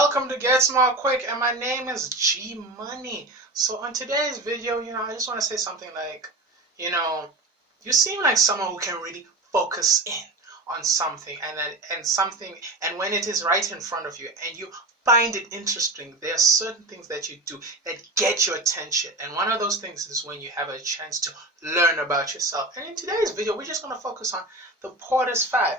Welcome to Get Smart Quick, and my name is G Money. So on today's video, I just want to say something like, you seem like someone who can really focus in on something, and when it is right in front of you and you find it interesting, there are certain things that you do that get your attention, and one of those things is when you have a chance to learn about yourself. And in today's video, we're just going to focus on the Porter's 5.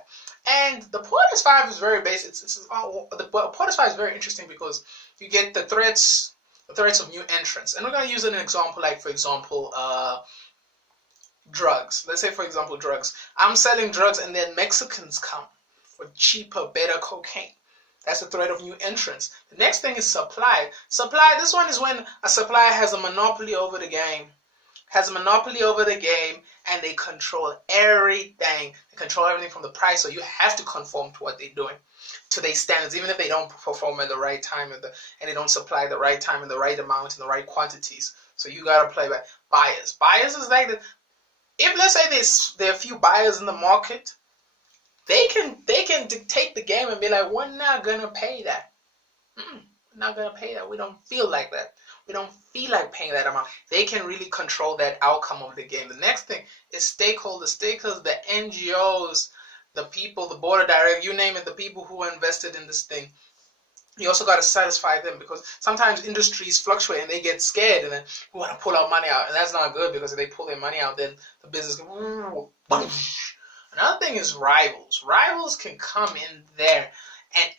And the Porter's 5 is very basic. The Porter's 5 is very interesting because you get the threats of new entrants. And we're going to use an example, like, for example, drugs. Let's say, for example, drugs. I'm selling drugs, and then Mexicans come for cheaper, better cocaine. That's the threat of new entrants. The next thing is supply. Supply, this one is when a supplier has a monopoly over the game. And they control everything. They control everything from the price, so you have to conform to what they're doing, to their standards, even if they don't perform at the right time and they don't supply the right time and the right amount and the right quantities. So you gotta play by buyers. Buyers is like if let's say there are a few buyers in the market, they can dictate the game and be like, we're not gonna pay that. We're not gonna pay that. We don't feel like that. We don't feel like paying that amount. They can really control that outcome of the game. The next thing is stakeholders. Stakeholders, the NGOs, the people, the board of directors, you name it, the people who are invested in this thing. You also got to satisfy them, because sometimes industries fluctuate and they get scared and then we want to pull our money out. And that's not good, because if they pull their money out, then the business goes, boom. Another thing is rivals. Rivals can come in there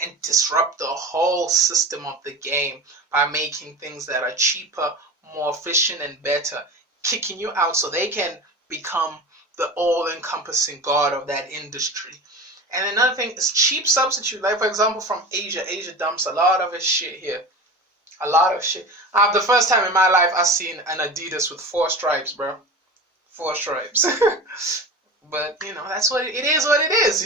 and disrupt the whole system of the game by making things that are cheaper, more efficient, and better, kicking you out so they can become the all-encompassing god of that industry. And another thing is cheap substitute. Like, for example, from Asia. Asia dumps a lot of its shit here. A lot of shit. The first time in my life I seen an Adidas with 4 stripes, bro. 4 stripes. But, that's what it is what it is,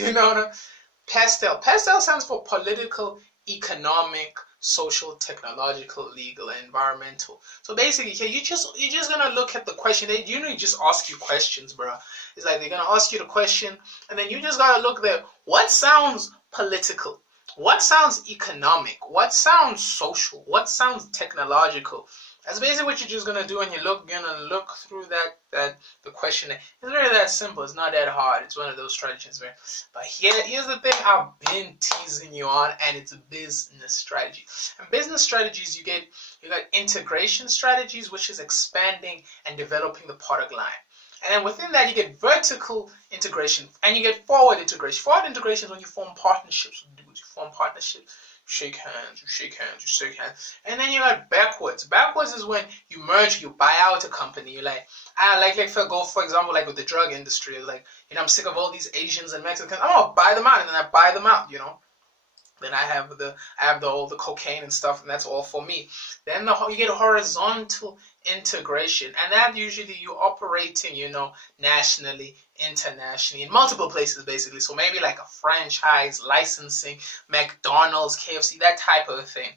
PASTEL. PASTEL stands for political, economic, social, technological, legal, and environmental. So basically, here you're just gonna look at the question. They just ask you questions, bro. It's like they're gonna ask you the question, and then you just gotta look there. What sounds political? What sounds economic? What sounds social? What sounds technological? That's basically what you're just gonna do, and you're gonna look through the question. It's really that simple. It's not that hard. It's one of those strategies, man. But here's the thing I've been teasing you on, and it's business strategy. And business strategies, you got integration strategies, which is expanding and developing the product line. And then within that, you get vertical integration, and you get forward integration. Forward integration is when you form partnerships with dudes. You form partnerships. Shake hands, you shake hands. And then you got backwards. Backwards is when you merge, you buy out a company. You like for example, like with the drug industry, like, I'm sick of all these Asians and Mexicans. I'm gonna buy them out, and then I buy them out, Then I have all the cocaine and stuff, and that's all for me. Then you get horizontal integration, and that usually you operating, nationally, internationally, in multiple places, basically. So maybe like a franchise, licensing, McDonald's, KFC, that type of thing.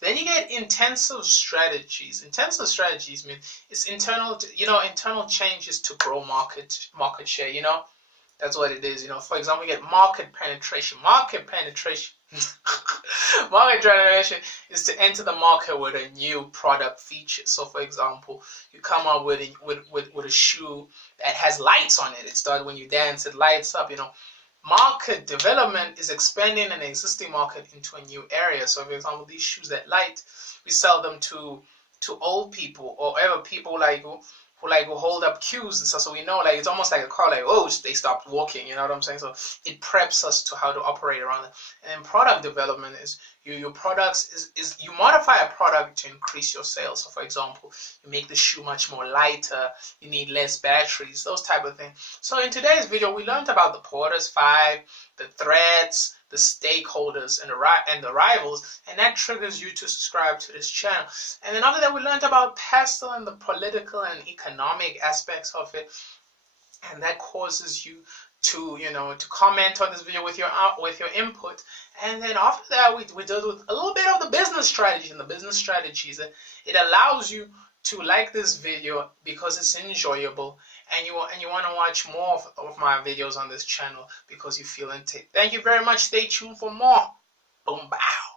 Then you get intensive strategies. Intensive strategies mean it's internal changes to grow market share. That's what it is. For example, you get market penetration. Market penetration is to enter the market with a new product feature. So, for example, you come up with a shoe that has lights on it. It starts when you dance, it lights up. Market development is expanding an existing market into a new area. So, for example, these shoes that light, we sell them to old people or ever people who hold up queues and stuff, so we know, like, it's almost like a car, like, oh, they stopped walking, you know what I'm saying? So it preps us to how to operate around it. And then product development is your products is you modify a product to increase your sales. So, for example, you make the shoe much more lighter, you need less batteries, those type of things. So in today's video, we learned about the Porter's 5, the threats, the stakeholders, and the rivals, and that triggers you to subscribe to this channel. And then after that, we learned about PASTEL and the political and economic aspects of it, and that causes you to to comment on this video with your input. And then after that, we dealt with a little bit of the business strategy, and the business strategies. It allows you to like this video because it's enjoyable, and you want to watch more of my videos on this channel because you feel it. Thank you very much. Stay tuned for more. Boom, bow.